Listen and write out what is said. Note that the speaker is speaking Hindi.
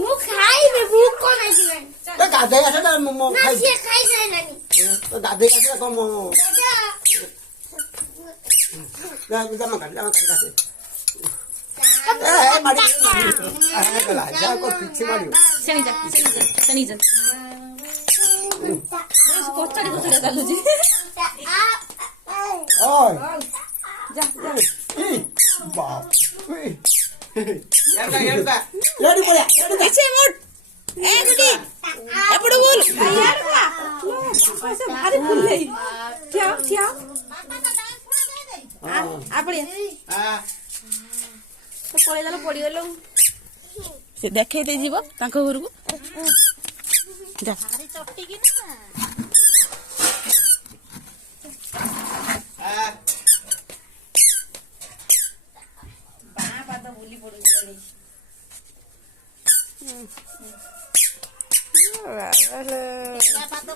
ମୁଁ ଖାଇବି ଭୁକ କଣ ଆସିଲାନି ତ ଗାଧେଇ ଆସ ନା ମୁଁ ନା ଖାଇବି ସିଏ ଖାଇସାରିଲାନି ତ ଗାଧେଇ ଆସିଲା କଣ ମୁଁ ଜମା ଖାଲି ଗାଧେ ମାଡ଼ି ଗଲା ଯାହା କଣ କିଛି ମାଡ଼ିବ ଶେଣିଛ କଚାଡ଼ି ଚାଲୁଛି ଓଏ ଯା ବାପ ରେडी पड़े पीछे मुड़ ए गुडी एपड़ बोल यार का ऐसे भारी फूल गई क्या क्या आपड़े तो पळे जालो पड़ी गेलो से देखै दे जीवो तांको घर को जा भारी चट्टी की ना